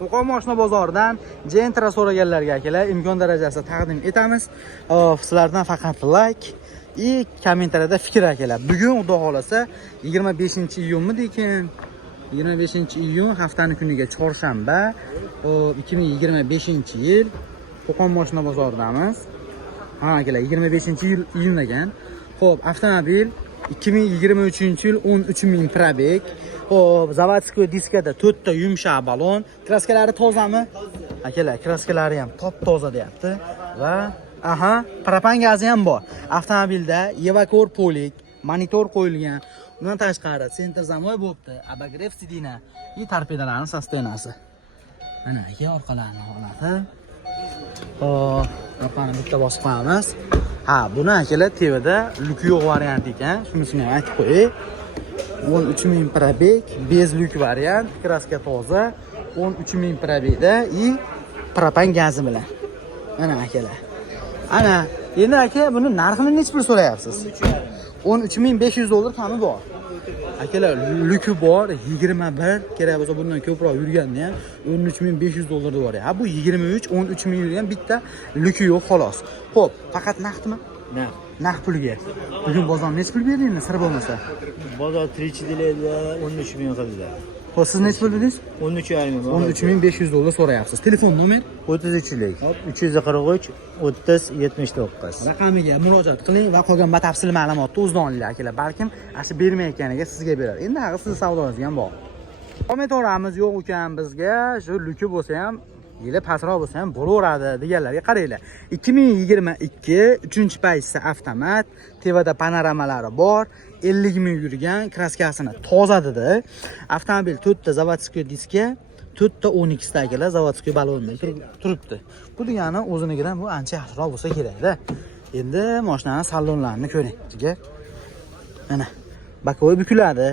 Qo'qon mashina bozoridan Gentra so'raganlarga akalar imkon darajasida taqdim etamiz. Sizlardan faqat like и kommentariyada fikr akalar. Bugun xudo xolasa 25-iyunmi dekin? 25-iyun haftaning kuniga chorshanba, 2025-yil Qo'qon mashina bozoridamiz. Ha akalar, 25-iyun ekan. Xo'p, avtomobil 2023-yil 13.000 probeg. Xo'p, zavodskiy diskada 4 ta yumshoq balon. Kraskalari tozami? Akalar, kraskalari ham top-toza deyapti va propan gazi ham bor. Avtomobilda Evakor polik, monitor qo'yilgan. Undan tashqari sentr zamoy bo'libdi, abagrev sidina va torpedalarning sostenasi. Mana aka orqalarini holati. Xo'p, orqani bitta bosib qo'yamiz. Buni akalar TVda lyuk yo'q variant ekan. Shunisini ham aytib qo'yay. 13.000 probeg, bez lyuk variant, kraska toza, 13.000 probegda и propan gazi bilan. Mana akalar. Ana, endi aka buni narxini necha pul so'rayapsiz? 13.500 dollar kami bor. Akalar, lyuki bor, 21, kerak bo'lsa bundan ko'proq yurganda ham 13.500 dollar bor. Bu 23, 13.000 yurgan bitta lyuki yo'q xolos. Xo'p, faqat naqdmi? Naqd pulga. Bugun bozor necha pul berdingiz, sir bo'lmasa? Bozor tirikchilikda 13.000 qildi. Xo'p, siz necha pul dedingiz? 13.500 dollar so'rayapsiz. Telefon nomer 33lik 343 30 79. Raqamiga murojaat qiling va qolgan batafsil ma'lumotni o'zidan olinglar akalar. Balkim asli bermayotganiga sizga beradi. Endi haqi siz savdolangizga ham bor. Komentaramiz yo'q ekan bizga, shu lyuki bo'lsa ham, yili pastroq bo'lsa ham bo'laveradi deganlarga qaranglar. 2022 3-paysi avtomat, TVda panoramalari bor, 50 ming yurgan, kraskasini tozadidi. Avtomobil 4 ta zavodskiy diska, 4 ta 12 ta akalar zavodskiy balondan turibdi. Bu degani o'zinikidan bu ancha yaxshiroq bo'lsa kerak-da. Endi mashinaning salonlarini ko'ring. Mana bakovoy bukiladi.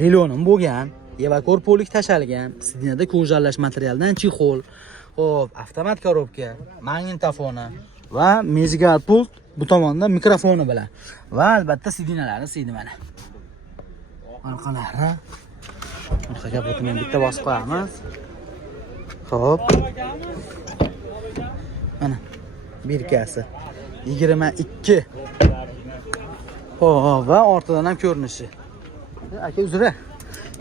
Lilonim bo'lgan, Evakor polik tashalgan, sidinada ko'jalash materialdan chexol. Xo'p, avtomat korobka, magnitofoni va mezigal pult bu tomonda mikrofoni bilan. Va albatta sidinalari sidi mana. Orqalari. Orqa kapotini bitta bosib qo'yamiz. Xo'p. Mana birkasi 22. Xo'p, va ortidan ham ko'rinishi. Aka uzra.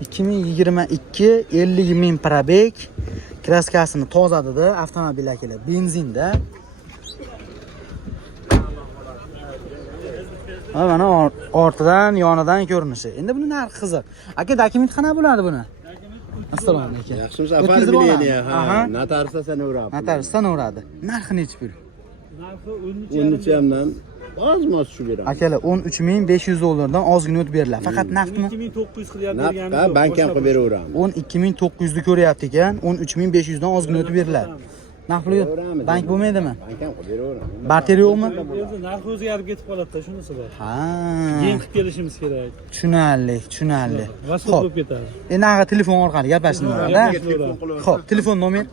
2022 50 ming probeg, kraskasini tozadidi, avtomobil akalar benzinda. Mana ortidan, yonidan ko'rinishi. Endi buni narxi qiziq. Aka, dokument qana bo'ladi buni? Assalomu alaykum. Yaxshimiz, safar biladi. Notariusdan o'radi. Notariusdan o'radi. Narxi necha pul? Narxi 13.dan oz shu beramiz. Akalar, 13.500 dollardan ozgina o'tib beriladi. Faqat naqdmi? 2.900 qilyapti. Bank ham qilib beraveramiz. 12.900 ni ko'ryapti ekan, 13.500 dan ozgina o'tib beriladi. Naqd pul yo'q. Bank bo'lmaydimi? Bank ham qilib beraveramiz. Barter yo'qmi? Narxi o'zgarib ketib qoladi-da, shunisi bor. Keyin qilib kelishimiz kerak. Tushunarli. Vasot bo'lib ketadi. Endi haqi telefon orqali gaplashishmoqda. Xo'p, telefon nomer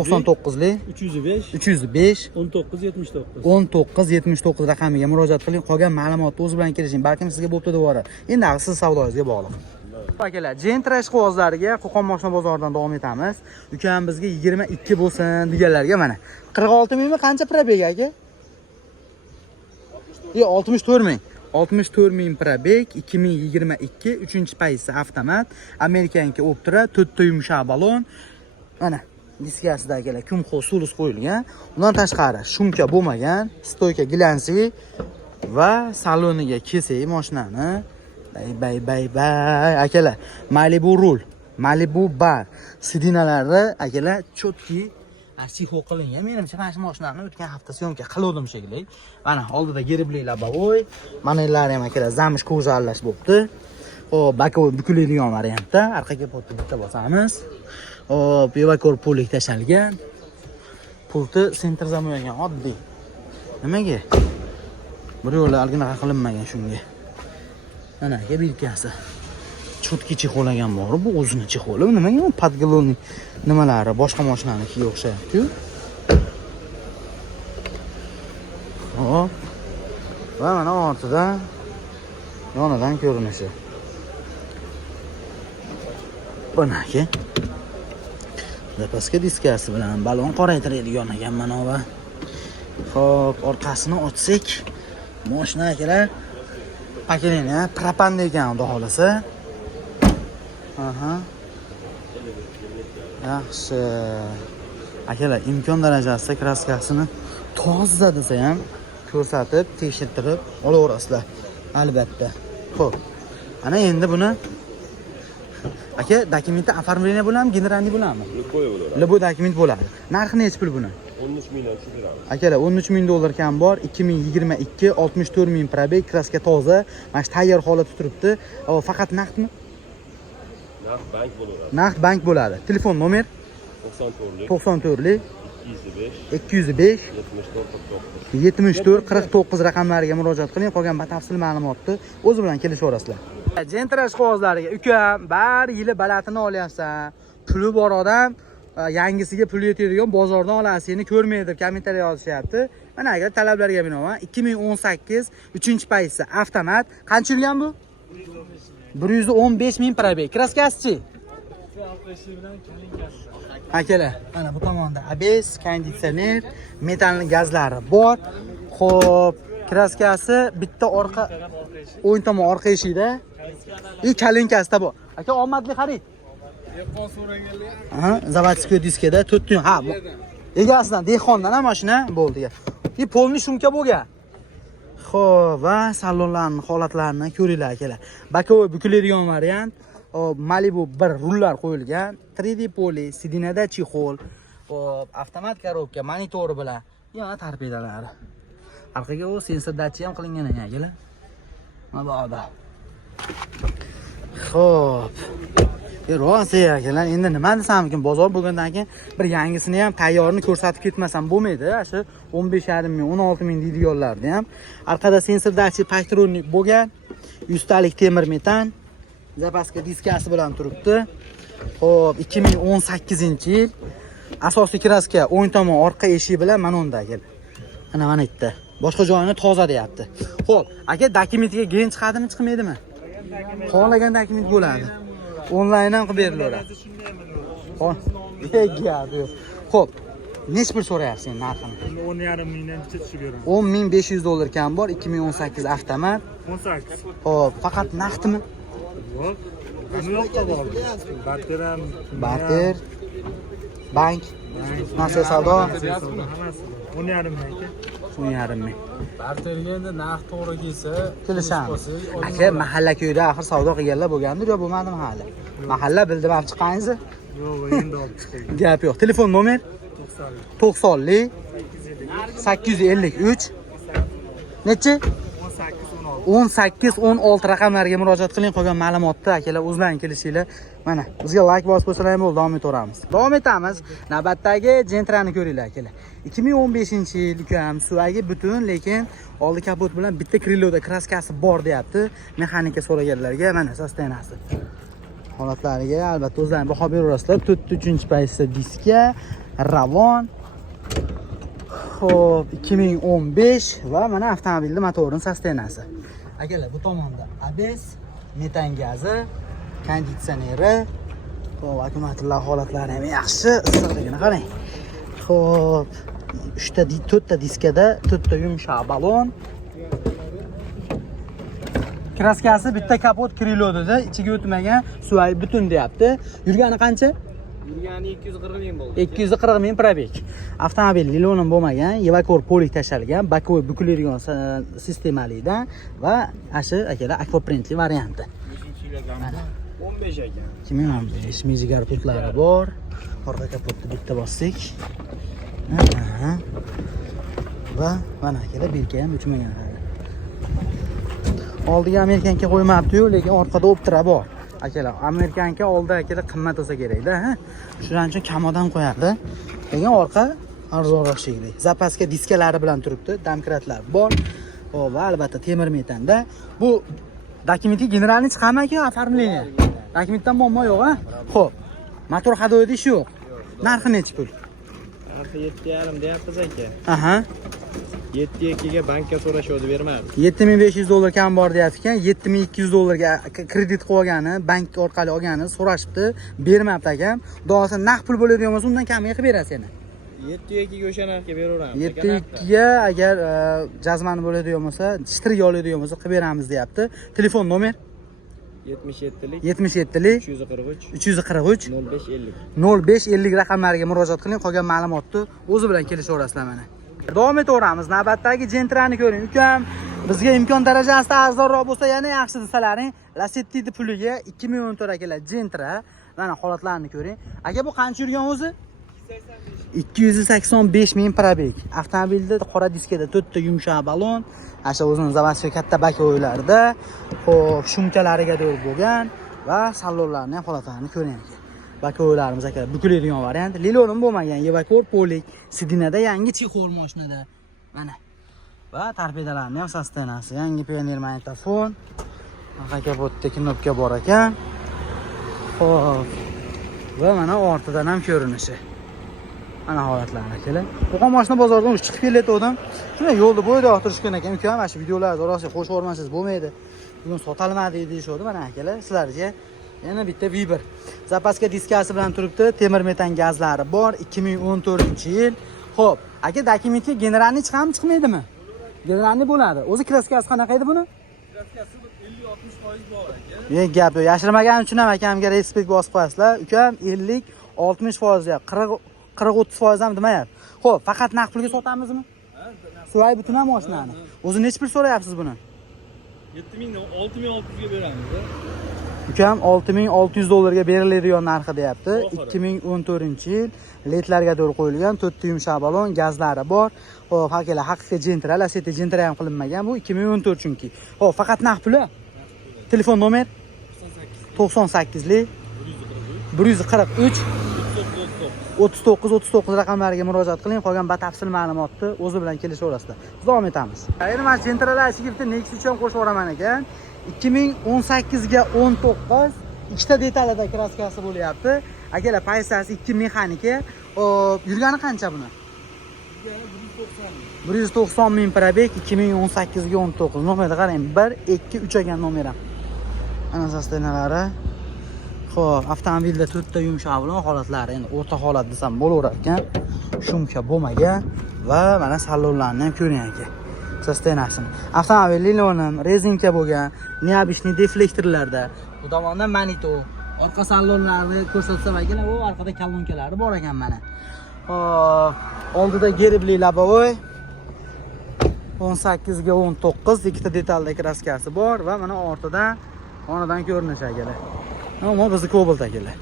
o'sha 99lik 305 1979 raqamiga murojaat qiling. Qolgan ma'lumotni o'z bilan kelishing. Balkim sizga bo'pti deb yuboradi. Endi haqi siz savdolingizga bog'liq. Akalar, Gentra ishqibozlariga Qo'qon mashina bozoridan davom etamiz. Ukam bizga 22 bo'lsin deganlarga mana 46 mingmi qancha probeg aka? 64 ming. 64 ming probeg, 2022 3-paysi avtomat, Amerikanka Optra, 4 ta yumshoq balon. Mana diskasida akalar kumxo sulus qo'yilgan. Undan tashqari shumka bo'lmagan, stoyka glansiy va saloniga kelsak mashinani Bay akalar, Malibu rul, Malibu bar, sidinalari akalar chotki archiv qilingan. Menimcha mana shu mashinani o'tgan hafta syomka qildim shekilli. Mana oldida geribliklar bor. Manellari ham akalar zamish ko'zalash bo'libdi. Xo'p, bakovoy bukiladigan variantda orqa kapotni bitta bosamiz. Xo'p, Evakor polik tashalgan. Pulti sentr zamoygan oddiy. Nimaga? Bir yo'la alginaqa qilinmagan shunga. Mana aka birkasi. Chotki chexolagan bor, bu o'zini chexoli. Nimaga podgalonning nimalari boshqa mashinanikiga o'xshayapti-ku. Hop. Va mana ortidan yonidan ko'rinishi. Buni aka. zapaska diskasi bilan balon qoraytiradigan ekan mana bu. Xo'p, orqasini ochsak, mashina akalar pakelini propan ekan, xudo xolasa. Aha. Yaxshi. Akalar, imkon darajasida kraskasini toza desa ham ko'rsatib, tekshirtirib olaverasizlar. Albatta. Xo'p. Ana endi buni aka, dokumenti оформление bo'ladimi, generalniy bo'ladimi? Любой dokument bo'ladi. Narxi necha pul buni? 13 million shu beramiz. Akalar, 13 ming dollar kam bor, 2022, 64 ming probeg, kraska toza, mana shu tayyor holatda turibdi. Faqat naqdmi? Naqd bank bo'laveradi. Naqd bank bo'ladi. Telefon nomer 94lik 205 74 49 raqamlariga murojaat qiling. Qolgan batafsil ma'lumotni o'zi bilan kelishaverasizlar. Jentrash qog'ozlariga ukam, bari yili balatini olyapsan. Puli bor odam yangisiga pul yetadigan bozordan olasiz, seni ko'rmaydi deb kommentariy yozishyapti. Mana agar talablarga binoan 2018 3-paysi avtomat. Qancha yurgan bu? 115 ming probeg. Kraskasi-chi? Akalar, mana bu tomonda ABS, konditsioner, metalli gazlari bor. Xo'p, kraskasi bitta orqa o'ng tomon orqa eshikda. Kalinkasida bor. Aka, omadli xarid. Dehqon so'raganlar. Aha, zavodskiy diskada 4 ha, bu. Egasidan dehqondan ham mashina bo'ldi. Polni shumka bo'lgan. Xo'p, va salonlarning holatlarini ko'ringlar akalar. Bakovoy bukiladigan variant. Malibu 1 rullar qo'yilgan, 3D poli, sidinada chexol, avtomat korobka, monitori bilan, yana torpedalari. Orqaga u sensor datchi ham qilingan ekan akalar. Mana bu yoqda. Xo'p. Rosa akalar, endi nima desam ekan, bozor bo'lgandan keyin bir yangisini ham tayyorini ko'rsatib ketmasam bo'lmaydi. Shu 15,5 ming, 16 ming deydiganlarda ham. Orqada sensor datchi paktronik bo'lgan, 100 talik temir metan. Zapaska diskasi bilan turibdi. Xo'p, 2018-yil. Asosiy kraska o'ng tomon orqa eshigi bilan mana unda aka. Mana yerda. Boshqa joyini toza deyapti. Xo'p, aka, dokumentiga gen chiqadimi, chiqmaydimi? Xohlagan dokument bo'ladi. Onlayn ham qilib berilaveradi. Xo'p, necha pul so'rayapsiz narxini? 10,5 mingdan tushib beraman. 10,500 dollar kam bor, 2018 avtomat. 18. Xo'p, faqat naqdmi? Yo'q. Nima yo'qqa bor? Barter ham, barter, bank, nasiya savdo, hammasi. 10,5 ming aka. 10,5 ming. Barterga endi narx to'g'ri kelsa, Kelishamiz. Aka, mahalla ko'yda axir savdo qilganlar bo'lgandir yo bo'lmadimi hali? Mahalla bildim ham chiqqaningizni? Yo'q, endi olib chiqdik. Gap yo'q. Telefon nomer 90lik 853 nechi? 18-16 raqamlariga murojaat qiling. Qolgan ma'lumotni akalar o'zlaring kelishinglar. Mana bizga like bosib qo'ysalar ham bo'ldi, davom etaveramiz. Davom etamiz. Navbatdagi Gentrani ko'ringlar akalar. 2015-yil ukam suvagi butun, lekin oldi kapot bilan bitta kriloda kraskasi bor deyapti. Mexanika so'raganlarga mana sostenasi. Holatlariga albatta o'zlaring baho beraverasizlar. 4-3-paysi diska, Ravon. Xo'p, 2015 va mana avtomobilning motorining sostenasi. Akalar, bu tomonda ABS, metan gazi, konditsioneri, xo'p, akkumulyatorlar holatlari ham yaxshi, issiqligini qarang. Xo'p, 4 ta diskada 4 ta yumshoq balon. Kraskasi bitta kapot krilodida, ichiga o'tmagan, suvay butun deyapti. Yurgani qancha? Yurgani 240 ming bo'ldi. 240 ming probeg. Avtomobil lilonim bo'lmagan, Evakor polik tashalgan, bakovoy bukiladigan sistemalidan va ashi akalar akvaprintli varianti. 5-yil ekan. 15 ekan. 2015 mizigar putlari bor. Orqa kapotni bitta bossak. Va mana akalar belki ham uchmagan. Oldiga amerikanka qo'ymabdi-yu, lekin orqada o'ptira bor. Akalar, amerikanka oldi akalar qimmat bo'lsa kerak-da, ha? Shuning uchun kamodan qo'yadi. Lekin orqa arzonroq shekilli. Zapaska diskalari bilan turibdi, domkratlar bor. Va albatta temir metanda. Bu dokumentga generalniy chiqadimi-ku, оформление? Dokumentdan muammo yo'q, ha? Xo'p. Motor hadoidi ish yo'q. Narxi necha pul? Narxi 7,5 deyapmiz aka. Aha. 7.2 ga bankka so'rashadi, bermadi. 7500 dollar kam bor deyapti ekan. 7200 dollarga kredit qilib olgani, bank orqali olgani so'rashibdi, bermabdi akam. Xudo naqd pul bo'ladigan bo'lsa, undan kamiga qilib berasiz yana. 7.2 ga o'sha narxga beraveramiz. 7.2 ga agar jazmani bo'ladigan bo'lsa, shtirga oladigan bo'lsa qilib beramiz deyapti. Telefon nomer 77lik 77lik 343 343 0550. 0550 raqamlariga murojaat qiling. Qolgan ma'lumotni o'zi bilan kelishaverasizlar mana. Davom etaveramiz. Navbatdagi Gentrani ko'ring. Ukam, bizga imkon darajasida arzonroq bo'lsa, yana yaxshi desalaring, Lacetti puliga 2014 akalar Gentra. Mana holatlarini ko'ring. Aka, bu qancha yurgan o'zi? 285 ming probeg. Avtomobilda qora diskada 4 ta yumshoq balon, asha o'zining zavodiy katta bakoylarda, xo'p, shumkalariga do'l bo'lgan va salonlarning ham holatlarini ko'ring. Bakoylarimiz aka bukiladigan variant. Lilonim bo'lmagan, Evakor Polik, Sidinada yangi chexol mashinada. Mana. Va torpedalarni ham sostenasi, yangi pioner magnitofon. Aka bo'tda knopka bor ekan. Xo'p. Va mana ortidan ham ko'rinishi. Ana holatlarni akalar. Qo'qon mashina bozoridan chiqib kelayotgandim. Shunday yo'lda bo'yda o'tirishgan ekan. Ukam, mana shu videolarni orasiga qo'shib o'rmansangiz bo'lmaydi. Bugun sotilmadi deyishdi. Mana akalar, sizlarga yana bitta Viber. Zapaska diskasi bilan turibdi. Temir metan gazlari bor. 2014-yil. Xo'p, aka, dokumentga generalni chiqadimi, chiqmaydimi? Generalni bo'ladi. O'zi kraskasi qanaqa edi buni? Kraskasi 50-60% bor aka. Gap yo'q. Yashirmaganim uchun ham akamga respekt bosib qo'yasizlar. Ukam 50-60% yap. 40-30% ham demayapti. Xo'p, faqat naqd pulga sotamizmi? Ha, So'ray butun ham mashinani. O'zi necha pul so'rayapsiz buni? 7000 dan 6600 ga beramiz. Ukam 6600 dollarga beriladigan narxi deyapti. 2014-yil, ledlarga to'g'ri qo'yilgan, 4 ta yumshoq balon, gazlari bor. Xo'p, akalar, haqiqiy Gentra, Lacetti Gentra ham qilinmagan. Bu 2014 chunki. Xo'p, faqat naqd puli. Telefon nomer 98lik 143 39 raqamlariga murojaat qiling. Qolgan batafsil ma'lumotni o'zi bilan kelishaverasizlar. Davom etamiz. Endi men Gentralar ichiga bitta Nexus ham qo'shib o'raman ekan. 2018 ga 19 ikkita detalida kraskasi bo'lyapti. Akalar, paysasi 2 mexanika. Hop, yurgani qancha buni? 190 ming probeg, 2018 ga 19. Nomerga qarang. 1 2 3 ekan nomeram. Ana sostenalari. Xo'p, avtomobilda 4 ta yumshoq bilan holatlari endi o'rta holat desam bo'laverar ekan. Shumka bo'lmagan va mana salonlarni ham ko'ring aka. Sostenasini. Avtomobil linonim, rezinka bo'lgan, neobishniy deflektorlarda. Bu tomondan manito, orqa salonlarni ko'rsatsam ekan, u orqada kolonkalari bor ekan mana. Xo'p, oldida gerbli lobovoy 18 ga 19 ikkita detalda kraskasi bor va mana ortidan xonadan ko'rinishi akalar. Ammo bizni Cobalt akalar.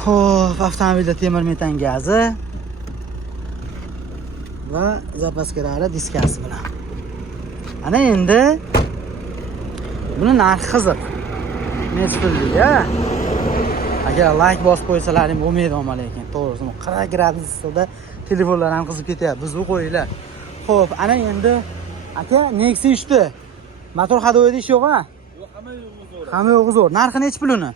Xo'p, avtomobilda temir metan gazi va zapaskalari diskasi bilan. Ana endi buni narxi qiziq. Mesfilliga. Agar like bosib qo'ysalaring bo'lmaydi omma lekin. To'g'risi, 40 gradusda telefonlar ham qizib ketyapti. Biz bu qo'yinglar. Xo'p, ana endi aka Nexus 3 motor hadovoyda ish yo'q-a? Yo'q, hamma yo'q zo'r. Hamma yo'q zo'r. Narxi nechi pul uni?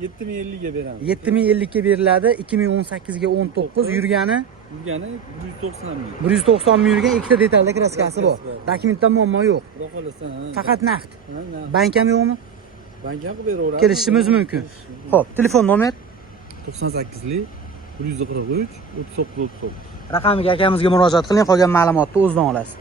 7050 ga beramiz. 7050 ga beriladi. 2018 ga 19 yurgani 190 ming. 190 ming yurgan ikkita detalda kraskasi bor. Dokumentda muammo yo'q. Xudo xolasa. Faqat naqd. Bank ham yo'qmi? Bank ham beraveramiz. Kelishimiz mumkin. Xo'p, telefon nomer 98lik 143 39 39. raqamiga akamizga murojaat qiling, qolgan ma'lumotni o'zidan olasiz.